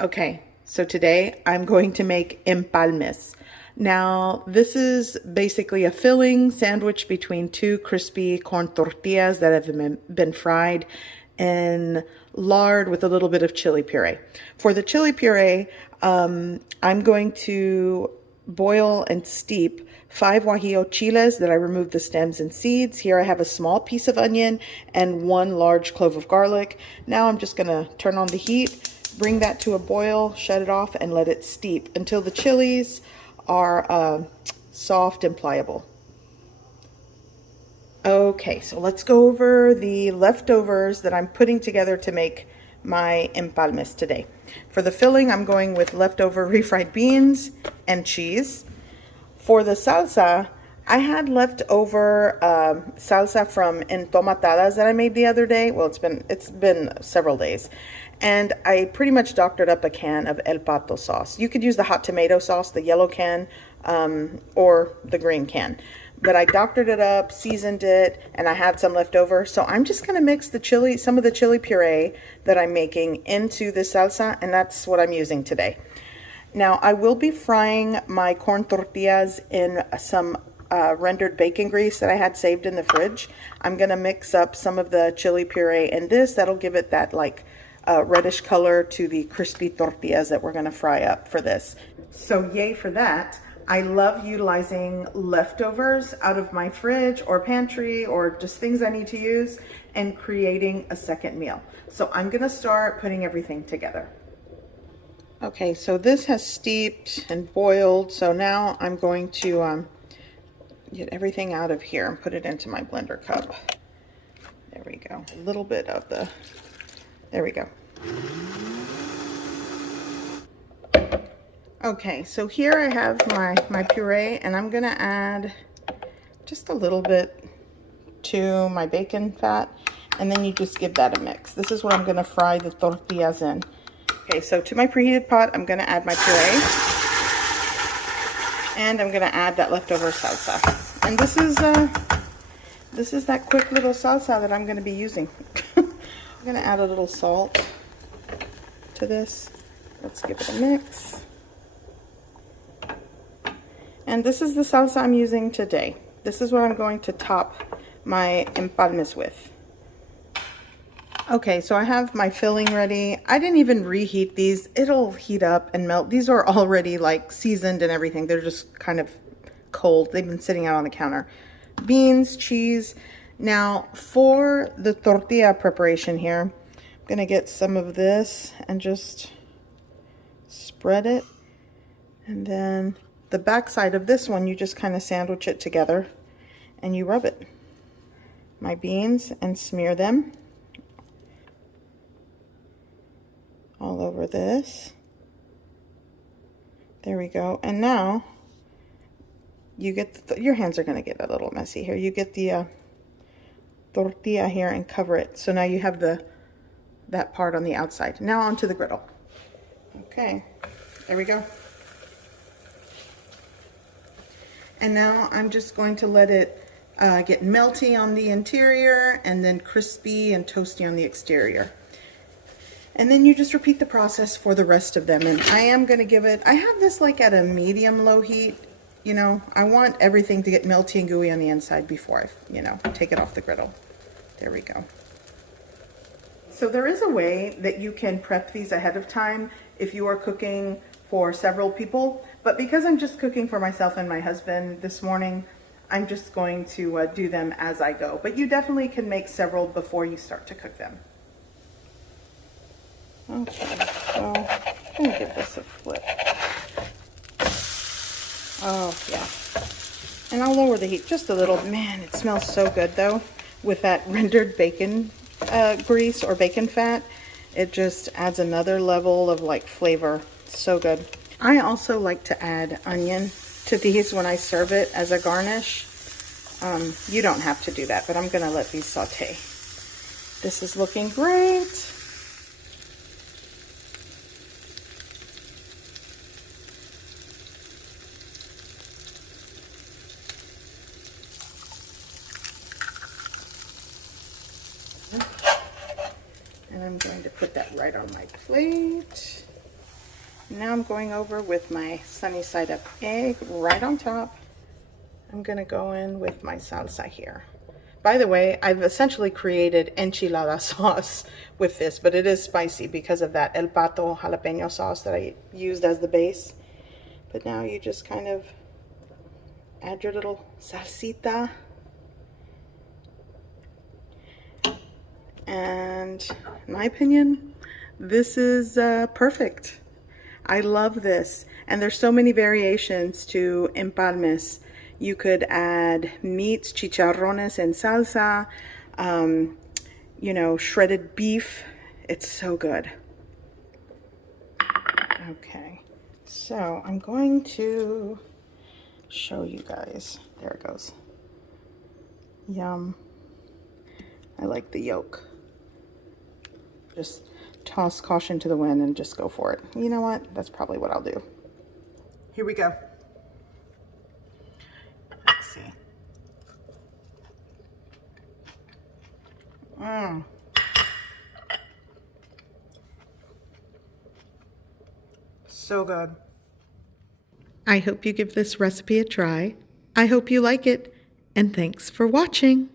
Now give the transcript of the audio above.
Okay, so today I'm going to make empalmes. Now, this is basically a filling sandwich between two crispy corn tortillas that have been fried in lard with a little bit of chili puree. For the chili puree, I'm going to boil and steep 5 guajillo chiles that I removed the stems and seeds. Here I have a small piece of onion and 1 large clove of garlic. Now I'm just gonna turn on the heat, bring that to a boil, shut it off, and let it steep until the chilies are soft and pliable. Okay, so let's go over the leftovers that I'm putting together to make my empalmes today. For the filling, I'm going with leftover refried beans and cheese. For the salsa, I had leftover salsa from entomatadas that I made the other day. Well, it's been several days. And I pretty much doctored up a can of El Pato sauce. You could use the hot tomato sauce, the yellow can, or the green can. But I doctored it up, seasoned it, and I had some left over. So I'm just gonna mix the some of the chili puree that I'm making into the salsa, and that's what I'm using today. Now, I will be frying my corn tortillas in some rendered bacon grease that I had saved in the fridge. I'm gonna mix up some of the chili puree in this. That'll give it that like reddish color to the crispy tortillas that we're gonna fry up for this. So yay for that. I love utilizing leftovers out of my fridge or pantry or just things I need to use and creating a second meal. So I'm gonna start putting everything together. Okay, so this has steeped and boiled. So now I'm going to get everything out of here and put it into my blender cup. There we go. A little bit of there we go. Okay, so here I have my puree, and I'm gonna add just a little bit to my bacon fat, and then you just give that a mix. This is what I'm gonna fry the tortillas in. Okay, so to my preheated pot, I'm gonna add my puree, and I'm gonna add that leftover salsa. And this is that quick little salsa that I'm gonna be using. I'm gonna add a little salt to this. Let's give it a mix. And this is the salsa I'm using today. This is what I'm going to top my empalmes with. Okay, so I have my filling ready. I didn't even reheat these. It'll heat up and melt. These are already like seasoned and everything. They're just kind of cold. They've been sitting out on the counter. Beans, cheese. Now for the tortilla preparation here, I'm gonna get some of this and just spread it. And then the back side of this one, you just kind of sandwich it together and you rub it. My beans and smear them all over this. There we go. And now you get your hands are going to get a little messy here. You get the tortilla here and cover it. So now you have that part on the outside. Now onto the griddle. Okay, there we go. And now I'm just going to let it get melty on the interior and then crispy and toasty on the exterior. And then you just repeat the process for the rest of them. And I am going to give it, I have this like at a medium low heat. You know, I want everything to get melty and gooey on the inside before I, you know, take it off the griddle. There we go. So there is a way that you can prep these ahead of time if you are cooking for several people. But because I'm just cooking for myself and my husband this morning, I'm just going to do them as I go. But you definitely can make several before you start to cook them. Okay, so I'm gonna give this a flip. Oh, yeah. And I'll lower the heat just a little. Man, it smells so good though with that rendered bacon grease or bacon fat. It just adds another level of like flavor. So good. I also like to add onion to these when I serve it as a garnish. You don't have to do that, but I'm gonna let these saute. This is looking great. And I'm going to put that right on my plate. now I'm going over with my sunny side up egg right on top. I'm gonna go in with my salsa here. By the way, I've essentially created enchilada sauce with this, but it is spicy because of that El Pato jalapeno sauce that I used as the base. But now you just kind of add your little salsita. And in my opinion, this is perfect. I love this. And there's so many variations to empalmes. You could add meats, chicharrones en salsa, you know, shredded beef. It's so good. Okay, so I'm going to show you guys. There it goes. Yum. I like the yolk. Just toss caution to the wind and just go for it. You know what? That's probably what I'll do. Here we go. Let's see. So good. I hope you give this recipe a try. I hope you like it, and thanks for watching.